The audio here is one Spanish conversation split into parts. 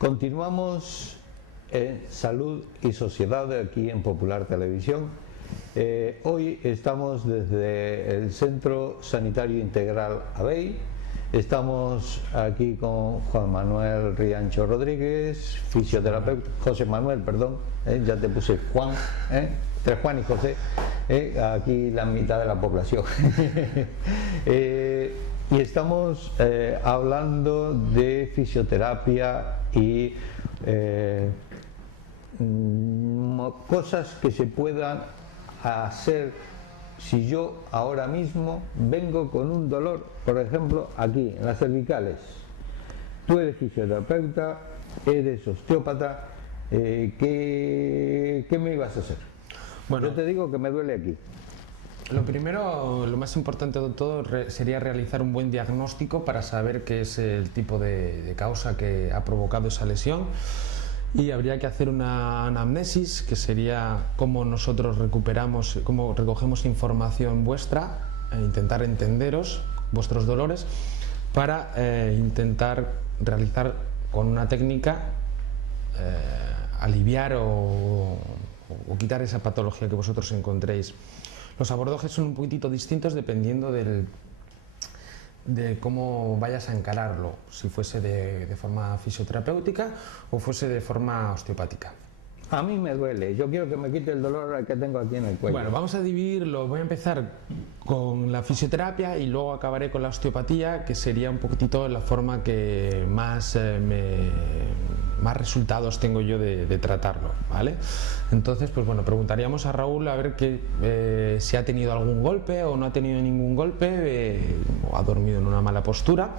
Continuamos en Salud y Sociedad aquí en Popular Televisión. Hoy estamos desde el Centro Sanitario Integral Abey. Estamos aquí con Juan Manuel Riancho Rodríguez, fisioterapeuta, José Manuel, perdón, ya te puse Juan, entre Juan y José, aquí la mitad de la población. Y estamos hablando de fisioterapia y cosas que se puedan hacer si yo ahora mismo vengo con un dolor, por ejemplo, aquí en las cervicales. Tú eres fisioterapeuta, eres osteópata, ¿qué me ibas a hacer? Bueno, yo te digo que me duele aquí. Lo primero, lo más importante de todo sería realizar un buen diagnóstico para saber qué es el tipo de causa que ha provocado esa lesión. Y habría que hacer una anamnesis, que sería cómo nosotros recuperamos, cómo recogemos información vuestra, e intentar entenderos, vuestros dolores, para intentar realizar con una técnica, aliviar o quitar esa patología que vosotros encontréis. Los abordajes son un poquitito distintos dependiendo de cómo vayas a encararlo, si fuese de forma fisioterapéutica o fuese de forma osteopática. A mí me duele, yo quiero que me quite el dolor que tengo aquí en el cuello. Bueno, vamos a dividirlo, voy a empezar con la fisioterapia y luego acabaré con la osteopatía, que sería un poquitito la forma que más resultados tengo yo de tratarlo, ¿vale? Entonces, pues bueno, preguntaríamos a Raúl a ver si ha tenido algún golpe o no ha tenido ningún golpe, o ha dormido en una mala postura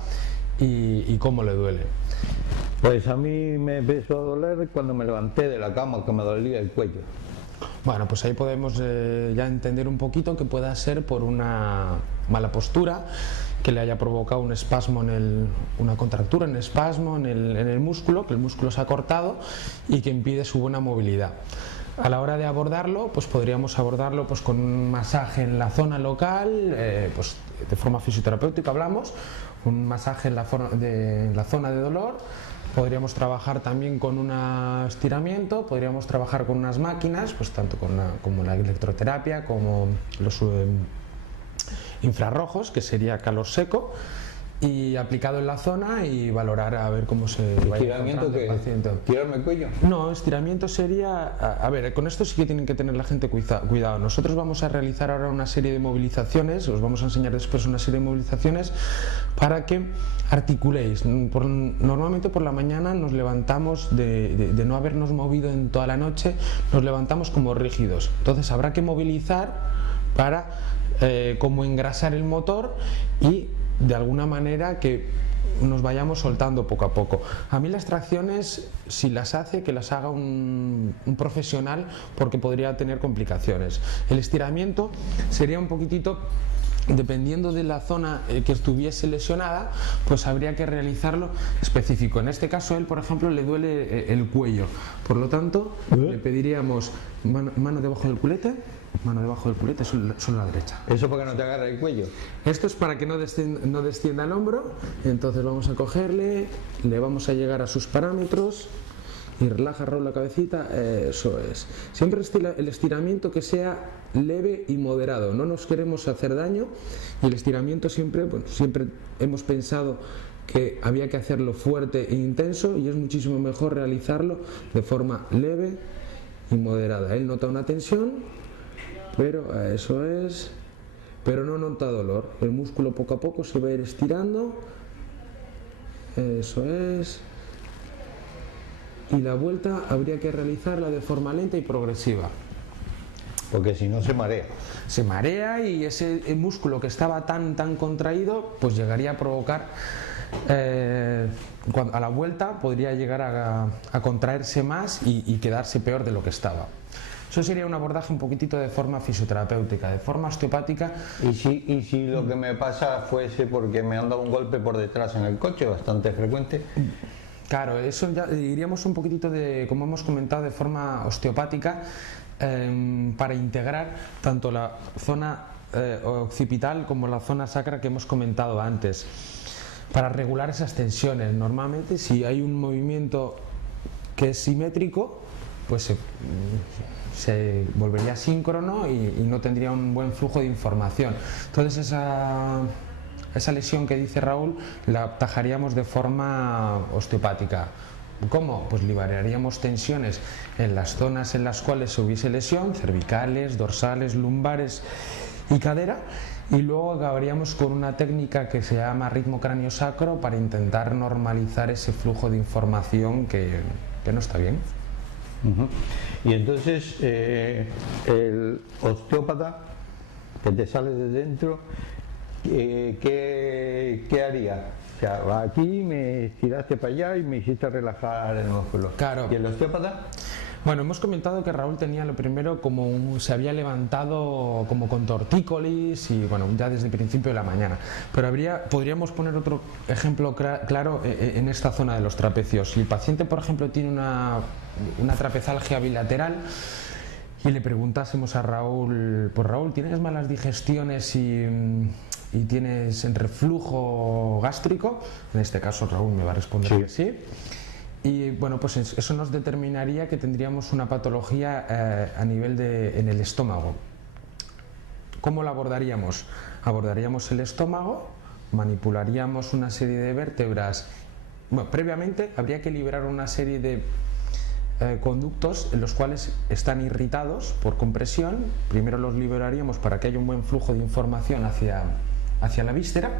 y cómo le duele. Pues a mí me empezó a doler cuando me levanté de la cama, que me dolía el cuello. Bueno, pues ahí podemos ya entender un poquito que pueda ser por una mala postura, que le haya provocado un espasmo, una contractura, un espasmo en el músculo, que el músculo se ha cortado y que impide su buena movilidad. A la hora de abordarlo, pues podríamos abordarlo pues con un masaje en la zona local, pues de forma fisioterapéutica hablamos, un masaje en la zona de dolor. Podríamos trabajar también con un estiramiento, podríamos trabajar con unas máquinas, pues tanto como la electroterapia, como los infrarrojos, que sería calor seco, y aplicado en la zona y valorar a ver cómo se va encontrando el paciente. ¿Tirarme el cuello? No, estiramiento sería... A ver, con esto sí que tienen que tener la gente cuidado. Nosotros vamos a realizar ahora una serie de movilizaciones, os vamos a enseñar después una serie de movilizaciones para que articuléis. Normalmente por la mañana nos levantamos de no habernos movido en toda la noche, nos levantamos como rígidos. Entonces habrá que movilizar para como engrasar el motor y de alguna manera que nos vayamos soltando poco a poco. A mí las tracciones, si las hace, que las haga un profesional, porque podría tener complicaciones. El estiramiento sería un poquitito, dependiendo de la zona que estuviese lesionada, pues habría que realizarlo específico. En este caso, él, por ejemplo, le duele el cuello. Por lo tanto, le pediríamos mano debajo del culete. Mano debajo del culete, solo la derecha. ¿Eso para que no te agarre el cuello? Esto es para que no descienda el hombro. Entonces vamos a cogerle, le vamos a llegar a sus parámetros y relaja, rola la cabecita, eso es. Siempre el estiramiento que sea leve y moderado, no nos queremos hacer daño, y el estiramiento siempre hemos pensado que había que hacerlo fuerte e intenso, y es muchísimo mejor realizarlo de forma leve y moderada. Él nota una tensión, pero eso es, pero no nota dolor. El músculo poco a poco se va a ir estirando, eso es, y la vuelta habría que realizarla de forma lenta y progresiva, porque si no se marea. Se marea, y ese músculo que estaba tan contraído pues llegaría a provocar a la vuelta podría llegar a contraerse más y quedarse peor de lo que estaba. Eso sería un abordaje un poquitito de forma fisioterapéutica. De forma osteopática... ¿Y si lo que me pasa fuese porque me han dado un golpe por detrás en el coche, bastante frecuente? Claro, eso ya iríamos un poquitito de, como hemos comentado, de forma osteopática, para integrar tanto la zona occipital como la zona sacra que hemos comentado antes, para regular esas tensiones. Normalmente, si hay un movimiento que es simétrico, pues se volvería síncrono y no tendría un buen flujo de información. Entonces esa lesión que dice Raúl la atajaríamos de forma osteopática. ¿Cómo? Pues liberaríamos tensiones en las zonas en las cuales se hubiese lesión, cervicales, dorsales, lumbares y cadera, y luego acabaríamos con una técnica que se llama ritmo cráneo-sacro para intentar normalizar ese flujo de información que no está bien. Y entonces el osteópata que te sale de dentro, ¿qué haría? O sea, va aquí, me estiraste para allá y me hiciste relajar el músculo. Claro. ¿Y el osteópata? Bueno, hemos comentado que Raúl tenía lo primero como se había levantado como con tortícolis y bueno, ya desde el principio de la mañana. Pero podríamos poner otro ejemplo claro en esta zona de los trapecios. Si el paciente, por ejemplo, tiene una trapezalgia bilateral y le preguntásemos a Raúl, pues Raúl, ¿tienes malas digestiones y tienes reflujo gástrico? En este caso Raúl me va a responder que sí. Y bueno, pues eso nos determinaría que tendríamos una patología a nivel en el estómago. ¿Cómo la abordaríamos? Abordaríamos el estómago, manipularíamos una serie de vértebras. Bueno, previamente habría que liberar una serie de conductos en los cuales están irritados por compresión. Primero los liberaríamos para que haya un buen flujo de información hacia la víscera,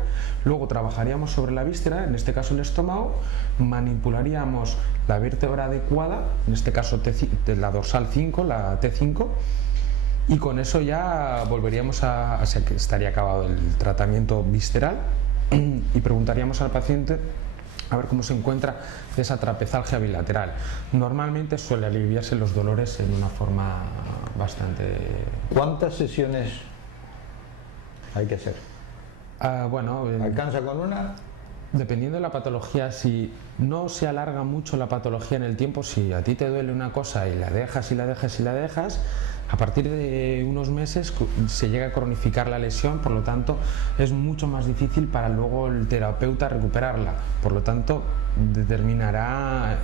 luego trabajaríamos sobre la víscera, en este caso el estómago, manipularíamos la vértebra adecuada, en este caso la dorsal 5, la T5, y con eso ya volveríamos a que estaría acabado el tratamiento visceral y preguntaríamos al paciente a ver cómo se encuentra de esa trapezalgia bilateral. Normalmente suele aliviarse los dolores en una forma bastante... ¿Cuántas sesiones hay que hacer? Bueno, ¿Alcanza con una? Dependiendo de la patología, si no se alarga mucho la patología en el tiempo, si a ti te duele una cosa y la dejas y la dejas y la dejas, a partir de unos meses se llega a cronificar la lesión, por lo tanto es mucho más difícil para luego el terapeuta recuperarla. Por lo tanto,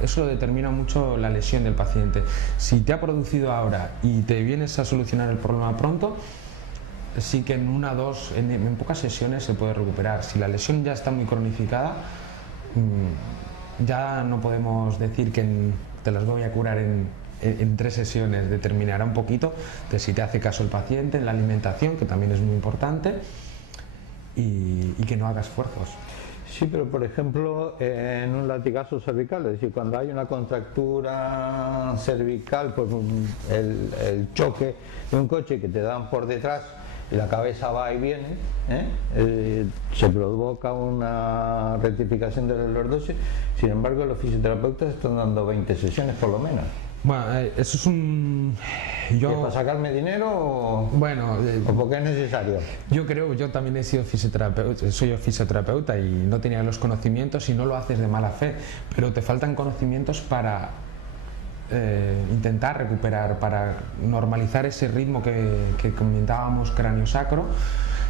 eso determina mucho la lesión del paciente. Si te ha producido ahora y te vienes a solucionar el problema pronto, sí que en pocas sesiones se puede recuperar. Si la lesión ya está muy cronificada, ya no podemos decir que te las voy a curar en 3 sesiones. Determinará un poquito de si te hace caso el paciente en la alimentación, que también es muy importante, y que no haga esfuerzos. Sí, pero por ejemplo en un latigazo cervical, es decir, cuando hay una contractura cervical, pues el choque de un coche que te dan por detrás y la cabeza va y viene, se provoca una rectificación de la lordosis. Sin embargo, los fisioterapeutas están dando 20 sesiones por lo menos. Bueno, eso es un... ¿Para sacarme dinero o porque es necesario? Yo también soy fisioterapeuta y no tenía los conocimientos, y no lo haces de mala fe, pero te faltan conocimientos para intentar recuperar, para normalizar ese ritmo que comentábamos cráneo-sacro.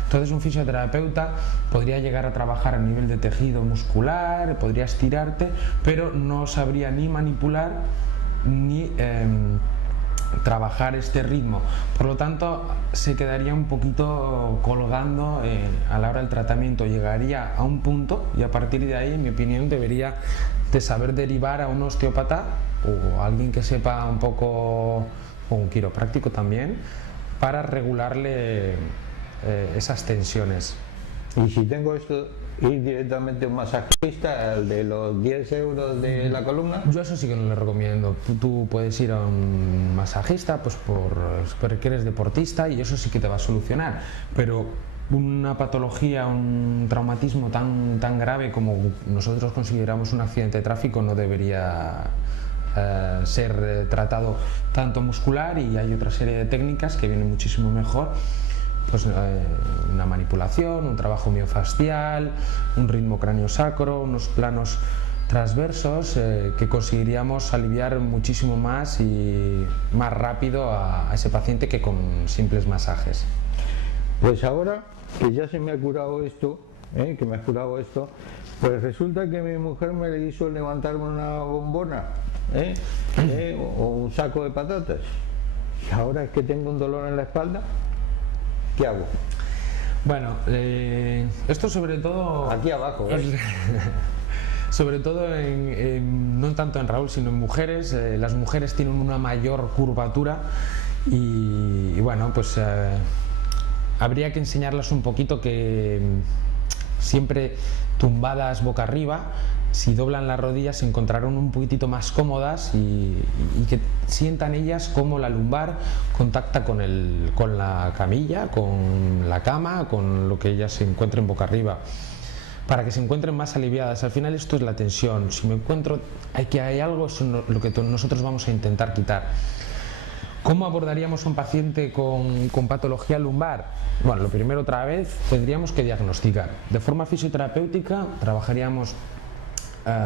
Entonces un fisioterapeuta podría llegar a trabajar a nivel de tejido muscular, podría estirarte, pero no sabría ni manipular ni trabajar este ritmo. Por lo tanto, se quedaría un poquito colgando a la hora del tratamiento. Llegaría a un punto y a partir de ahí, en mi opinión, debería de saber derivar a un osteópata o alguien que sepa un poco, o un quiropráctico también, para regularle esas tensiones. Y si tengo esto, ir directamente a un masajista, el de los 10 euros de la columna. Yo eso sí que no le recomiendo. Tú puedes ir a un masajista pues porque eres deportista, y eso sí que te va a solucionar, pero una patología, un traumatismo tan grave como nosotros consideramos un accidente de tráfico no debería ser tratado tanto muscular, y hay otra serie de técnicas que vienen muchísimo mejor. Pues una manipulación, un trabajo miofascial, un ritmo cráneo-sacro, unos planos transversos que conseguiríamos aliviar muchísimo más y más rápido a ese paciente que con simples masajes. Pues ahora que ya se me ha curado esto, que me ha curado esto, pues resulta que mi mujer me hizo levantarme una bombona o un saco de patatas, y ahora es que tengo un dolor en la espalda. ¿Qué hago? Bueno, esto sobre todo aquí abajo, sobre todo no tanto en Raúl sino en mujeres. Las mujeres tienen una mayor curvatura y bueno, pues habría que enseñarles un poquito que siempre tumbadas boca arriba, si doblan las rodillas se encontrarán un poquitito más cómodas y que sientan ellas cómo la lumbar contacta con la camilla, con la cama, con lo que ellas se encuentren boca arriba, para que se encuentren más aliviadas. Al final esto es la tensión. Si me encuentro que hay algo, eso es lo que nosotros vamos a intentar quitar. ¿Cómo abordaríamos a un paciente con patología lumbar? Bueno, lo primero, otra vez, tendríamos que diagnosticar. De forma fisioterapéutica trabajaríamos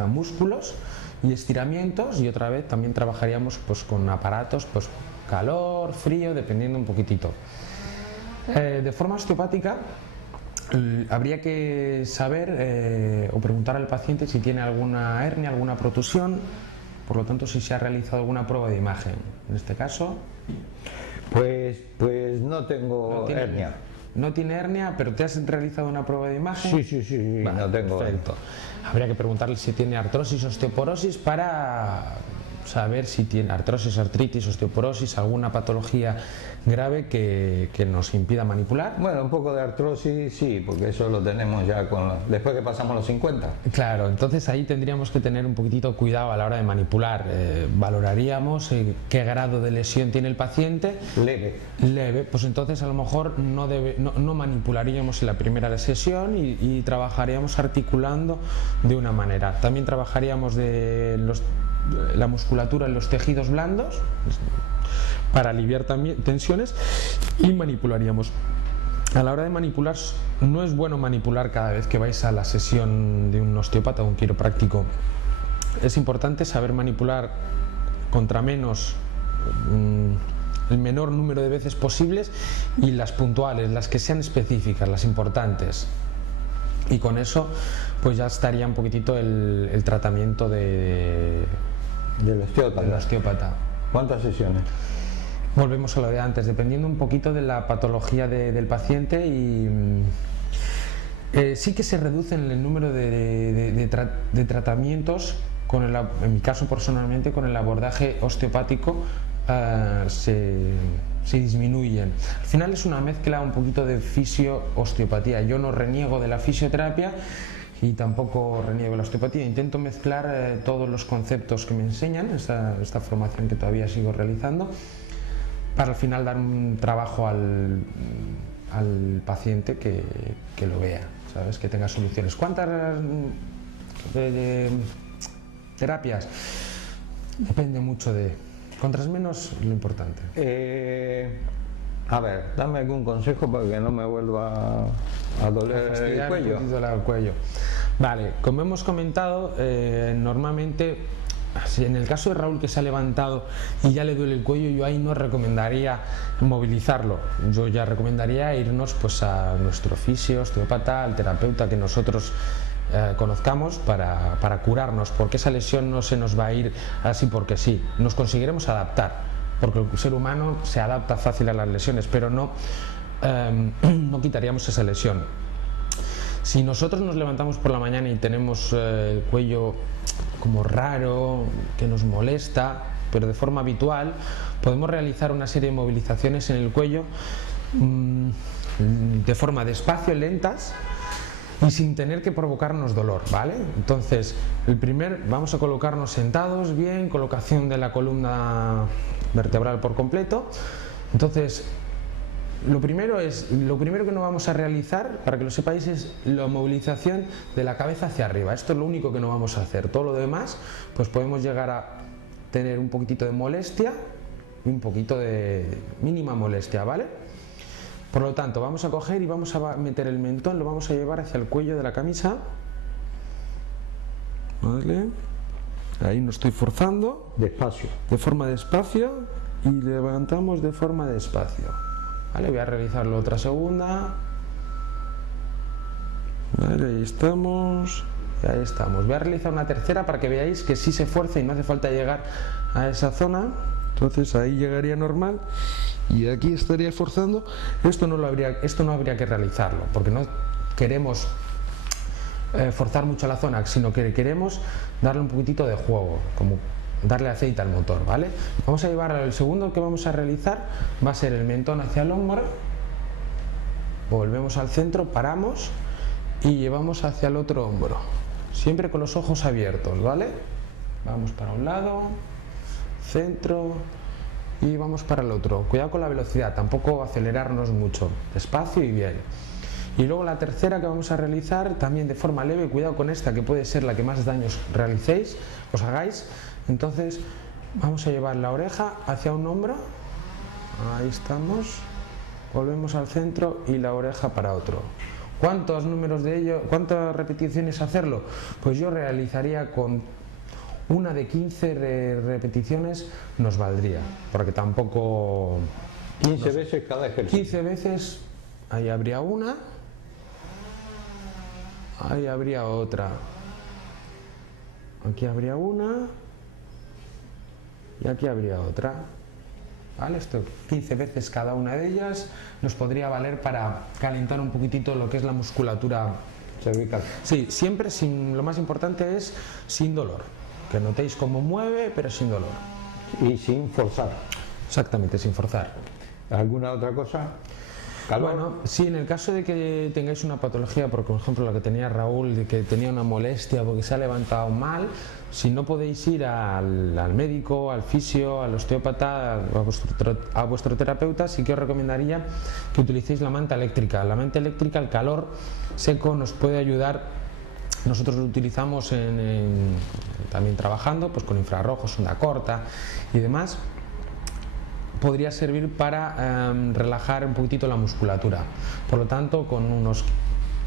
músculos y estiramientos, y otra vez también trabajaríamos pues con aparatos, pues calor, frío, dependiendo un poquitito. De forma osteopática habría que saber o preguntar al paciente si tiene alguna hernia, alguna protusión, por lo tanto si se ha realizado alguna prueba de imagen. En este caso pues no tengo hernia. No tiene hernia, pero ¿te has realizado una prueba de imagen? Sí, vale, no tengo. Perfecto. Habría que preguntarle si tiene artrosis, osteoporosis, para saber si tiene artrosis, artritis, osteoporosis, alguna patología grave que nos impida manipular. Bueno, un poco de artrosis sí, porque eso lo tenemos ya después que pasamos los 50. Claro, entonces ahí tendríamos que tener un poquitito cuidado a la hora de manipular. Valoraríamos qué grado de lesión tiene el paciente. Leve, pues entonces a lo mejor no manipularíamos en la primera sesión y trabajaríamos articulando de una manera. También trabajaríamos la musculatura en los tejidos blandos para aliviar también tensiones, y manipularíamos. A la hora de manipular, no es bueno manipular cada vez que vais a la sesión de un osteópata o un quiropráctico. Es importante saber manipular contra el menor número de veces posibles, y las puntuales, las que sean específicas, las importantes. Y con eso pues ya estaría un poquitito el tratamiento del osteópata. ¿Cuántas sesiones? Volvemos a lo de antes, dependiendo un poquito de la patología del paciente, y sí que se reduce el número de tratamientos. En mi caso personalmente, con el abordaje osteopático se disminuyen. Al final es una mezcla un poquito de fisio-osteopatía. Yo no reniego de la fisioterapia y tampoco reniego de la osteopatía. Intento mezclar todos los conceptos que me enseñan, esta formación que todavía sigo realizando, para al final dar un trabajo al paciente que lo vea, ¿sabes? Que tenga soluciones. ¿Cuántas terapias? Depende mucho de... Cuantas menos, lo importante. A ver, dame algún consejo para que no me vuelva a doler el cuello. Vale, como hemos comentado, normalmente, en el caso de Raúl, que se ha levantado y ya le duele el cuello, yo ahí no recomendaría movilizarlo. Yo ya recomendaría irnos pues a nuestro fisio, osteópata, al terapeuta que nosotros conozcamos para curarnos, porque esa lesión no se nos va a ir así porque sí. Nos conseguiremos adaptar, porque el ser humano se adapta fácil a las lesiones, pero no quitaríamos esa lesión. Si nosotros nos levantamos por la mañana y tenemos el cuello como raro, que nos molesta, pero de forma habitual, podemos realizar una serie de movilizaciones en el cuello de forma despacio, lentas, y sin tener que provocarnos dolor, ¿vale? Entonces, vamos a colocarnos sentados bien, colocación de la columna vertebral por completo. Entonces, lo primero que no vamos a realizar, para que lo sepáis, es la movilización de la cabeza hacia arriba. Esto es lo único que no vamos a hacer. Todo lo demás, pues podemos llegar a tener un poquitito de molestia y un poquito de mínima molestia, ¿vale? Por lo tanto, vamos a coger y vamos a meter el mentón, lo vamos a llevar hacia el cuello de la camisa, ¿vale? Ahí no estoy forzando. Despacio. De forma despacio, y levantamos de forma despacio. Vale, voy a realizarlo otra segunda. Vale, ahí estamos. Y ahí estamos. Voy a realizar una tercera para que veáis que sí se fuerza y no hace falta llegar a esa zona. Entonces ahí llegaría normal y aquí estaría forzando. Esto no habría que realizarlo porque no queremos forzar mucho la zona, sino que queremos darle un poquitito de juego, como darle aceite al motor, ¿vale? Vamos a llevar el segundo que vamos a realizar, va a ser el mentón hacia el hombro, volvemos al centro, paramos y llevamos hacia el otro hombro, siempre con los ojos abiertos, ¿vale? Vamos para un lado, centro y vamos para el otro. Cuidado con la velocidad, tampoco acelerarnos mucho, despacio y bien. Y luego la tercera que vamos a realizar también de forma leve, cuidado con esta que puede ser la que más daños os hagáis. Entonces vamos a llevar la oreja hacia un hombro, ahí estamos, volvemos al centro y la oreja para otro. ¿Cuántos números de ello, cuántas repeticiones hacerlo? Pues yo realizaría con una de 15 repeticiones nos valdría, porque tampoco... 15 veces cada ejercicio. 15 veces, ahí habría una, ahí habría otra, aquí habría una y aquí habría otra, ¿vale? Esto 15 veces cada una de ellas nos podría valer para calentar un poquitito lo que es la musculatura cervical. Sí, siempre lo más importante es sin dolor, que notéis cómo mueve pero sin dolor. Y sin forzar. Exactamente, sin forzar. ¿Alguna otra cosa? ¿Calor? Bueno, sí, en el caso de que tengáis una patología, por ejemplo la que tenía Raúl, de que tenía una molestia porque se ha levantado mal, si no podéis ir al médico, al fisio, al osteópata, a vuestro terapeuta, sí que os recomendaría que utilicéis la manta eléctrica. La manta eléctrica, el calor seco nos puede ayudar. Nosotros lo utilizamos también trabajando pues con infrarrojos, onda corta y demás. Podría servir para relajar un poquitito la musculatura. Por lo tanto, con unos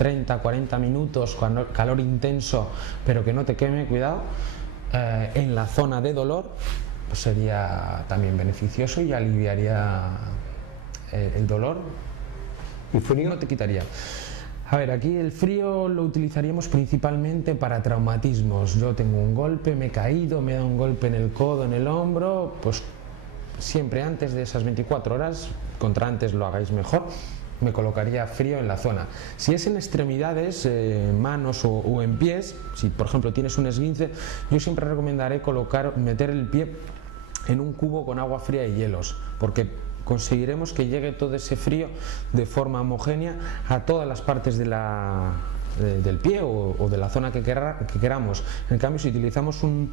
30-40 minutos, calor intenso, pero que no te queme, cuidado, en la zona de dolor, pues sería también beneficioso y aliviaría el dolor. ¿Y frío? No te quitaría. A ver, aquí el frío lo utilizaríamos principalmente para traumatismos. Yo tengo un golpe, me he caído, me he dado un golpe en el codo, en el hombro, pues siempre antes de esas 24 horas, contra antes lo hagáis mejor, me colocaría frío en la zona. Si es en extremidades, manos o en pies, si por ejemplo tienes un esguince, yo siempre recomendaré meter el pie en un cubo con agua fría y hielos, porque conseguiremos que llegue todo ese frío de forma homogénea a todas las partes del pie o de la zona que queramos. En cambio, si utilizamos un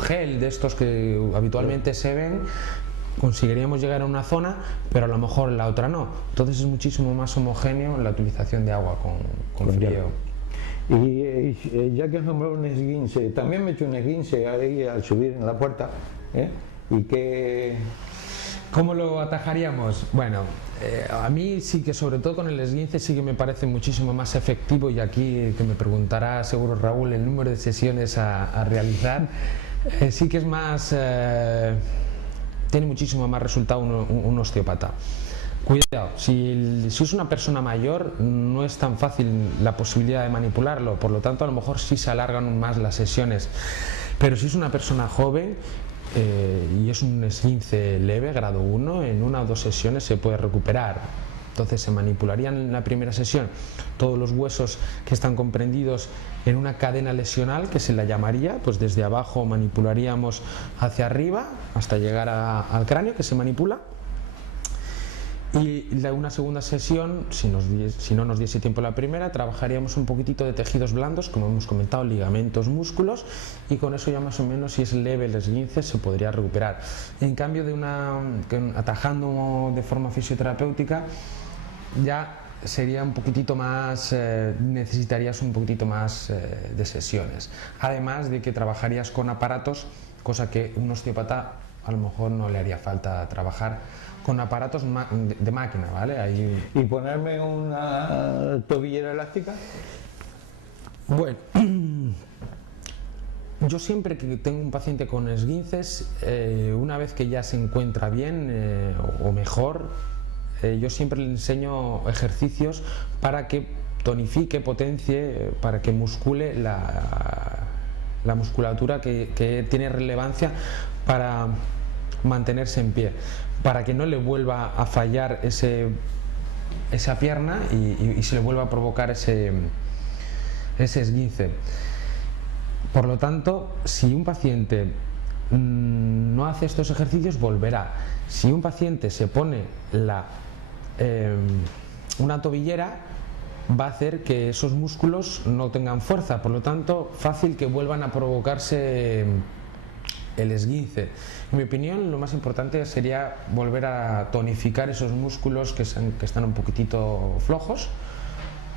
gel de estos que habitualmente se ven, conseguiríamos llegar a una zona, pero a lo mejor en la otra no. Entonces es muchísimo más homogéneo la utilización de agua con frío. Y ya que has nombrado un esguince, también me he hecho un esguince ahí al subir en la puerta, ¿eh? ¿Y qué? ¿Cómo lo atajaríamos? Bueno, a mí sí que sobre todo con el esguince sí que me parece muchísimo más efectivo, y aquí que me preguntará seguro Raúl el número de sesiones a realizar, sí que es más, tiene muchísimo más resultado un osteópata. Cuidado, si es una persona mayor no es tan fácil la posibilidad de manipularlo, por lo tanto a lo mejor sí se alargan más las sesiones, pero si es una persona joven y es un esguince leve, grado 1, en 1 o 2 sesiones se puede recuperar. Entonces se manipularían en la primera sesión todos los huesos que están comprendidos en una cadena lesional, que se la llamaría, pues desde abajo manipularíamos hacia arriba hasta llegar al cráneo, que se manipula. Y una segunda sesión, si no nos diese tiempo la primera, trabajaríamos un poquitito de tejidos blandos, como hemos comentado, ligamentos, músculos, y con eso ya más o menos, si es leve el esguince, se podría recuperar. En cambio, atajando de forma fisioterapéutica, ya sería un poquitito más, necesitarías un poquitito más de sesiones. Además de que trabajarías con aparatos, cosa que un osteópata a lo mejor no le haría falta trabajar con aparatos de máquina, ¿vale? Ahí... ¿Y ponerme una tobillera elástica? Bueno, yo siempre que tengo un paciente con esguinces, una vez que ya se encuentra bien o mejor, yo siempre le enseño ejercicios para que tonifique, potencie, para que muscule la musculatura que tiene relevancia para mantenerse en pie, para que no le vuelva a fallar esa pierna y se le vuelva a provocar ese esguince. Por lo tanto, si un paciente no hace estos ejercicios, volverá. Si un paciente se pone una tobillera, va a hacer que esos músculos no tengan fuerza, por lo tanto, fácil que vuelvan a provocarse el esguince. En mi opinión, lo más importante sería volver a tonificar esos músculos que están un poquitito flojos,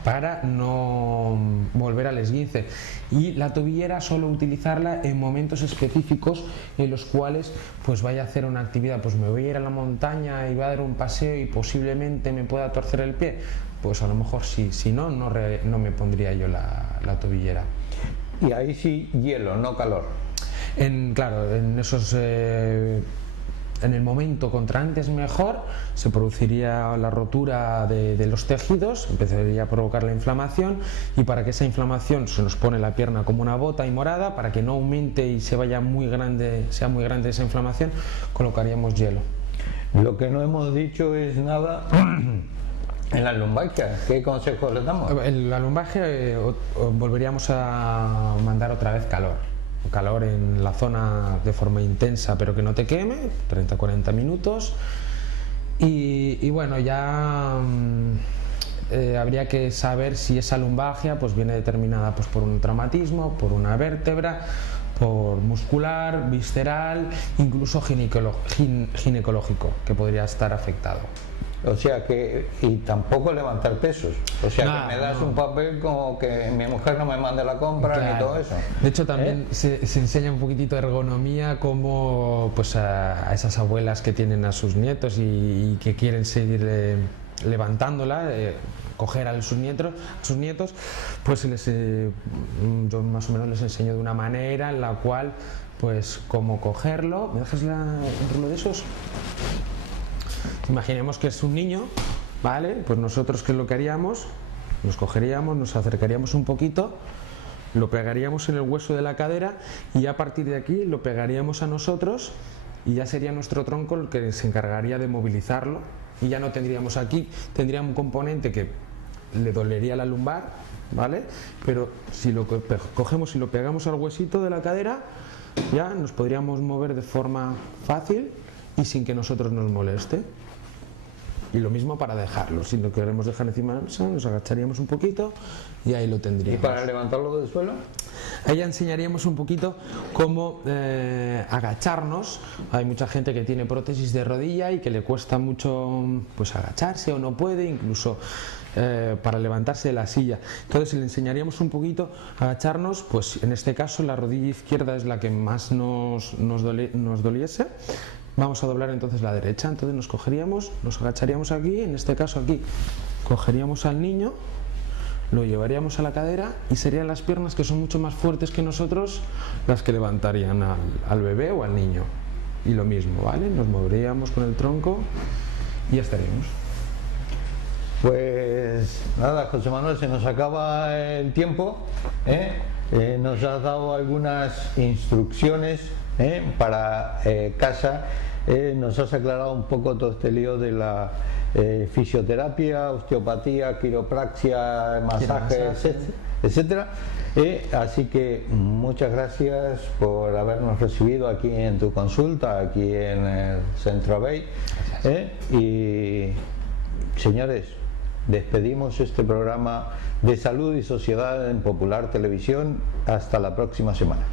para no volver al esguince. Y la tobillera solo utilizarla en momentos específicos en los cuales pues vaya a hacer una actividad, pues me voy a ir a la montaña y voy a dar un paseo y posiblemente me pueda torcer el pie, pues a lo mejor sí, si no, no me pondría yo la tobillera. Y ahí sí hielo, no calor. Claro, en esos en el momento contra antes mejor se produciría la rotura de los tejidos, empezaría a provocar la inflamación, y para que esa inflamación se nos pone la pierna como una bota y morada, para que no aumente y sea muy grande esa inflamación, colocaríamos hielo. Lo que no hemos dicho es nada en la lumbalgia. ¿Qué consejos le damos? En la lumbalgia volveríamos a mandar otra vez calor en la zona de forma intensa, pero que no te queme, 30-40 minutos, y bueno, ya habría que saber si esa lumbalgia pues viene determinada pues por un traumatismo, por una vértebra, por muscular, visceral, incluso ginecológico, que podría estar afectado. O sea que, y tampoco levantar pesos, o sea que me das un papel como que mi mujer no me mande la compra, claro, ni todo eso. De hecho también se enseña un poquitito de ergonomía, como pues a esas abuelas que tienen a sus nietos y que quieren seguir levantándola, coger a sus nietos, pues yo más o menos les enseño de una manera en la cual pues cómo cogerlo. ¿Me dejas un rulo de esos? Imaginemos que es un niño, ¿vale? Pues nosotros, ¿qué es lo que haríamos? Nos cogeríamos, nos acercaríamos un poquito, lo pegaríamos en el hueso de la cadera y a partir de aquí lo pegaríamos a nosotros y ya sería nuestro tronco el que se encargaría de movilizarlo, y ya no tendríamos aquí, tendría un componente que le dolería la lumbar, ¿vale? Pero si lo cogemos y lo pegamos al huesito de la cadera, ya nos podríamos mover de forma fácil y sin que nosotros nos moleste. Y lo mismo para dejarlo, si lo queremos dejar encima de la mesa, nos agacharíamos un poquito y ahí lo tendríamos. ¿Y para levantarlo del suelo? Ahí ya enseñaríamos un poquito cómo agacharnos. Hay mucha gente que tiene prótesis de rodilla y que le cuesta mucho pues agacharse, o no puede, incluso para levantarse de la silla. Entonces le enseñaríamos un poquito a agacharnos, pues en este caso la rodilla izquierda es la que más nos doliese. Vamos a doblar entonces la derecha, entonces nos cogeríamos, nos agacharíamos aquí, en este caso aquí, cogeríamos al niño, lo llevaríamos a la cadera y serían las piernas, que son mucho más fuertes que nosotros, las que levantarían al bebé o al niño. Y lo mismo, ¿vale? Nos moveríamos con el tronco y ya estaríamos. Pues nada, José Manuel, se nos acaba el tiempo, nos has dado algunas instrucciones para casa, nos has aclarado un poco todo este lío de la fisioterapia, osteopatía, quiropraxia, masajes, etcétera. Así que muchas gracias por habernos recibido aquí en tu consulta, aquí en el Centro AVEI. Y señores, despedimos este programa de salud y sociedad en Popular Televisión. Hasta la próxima semana.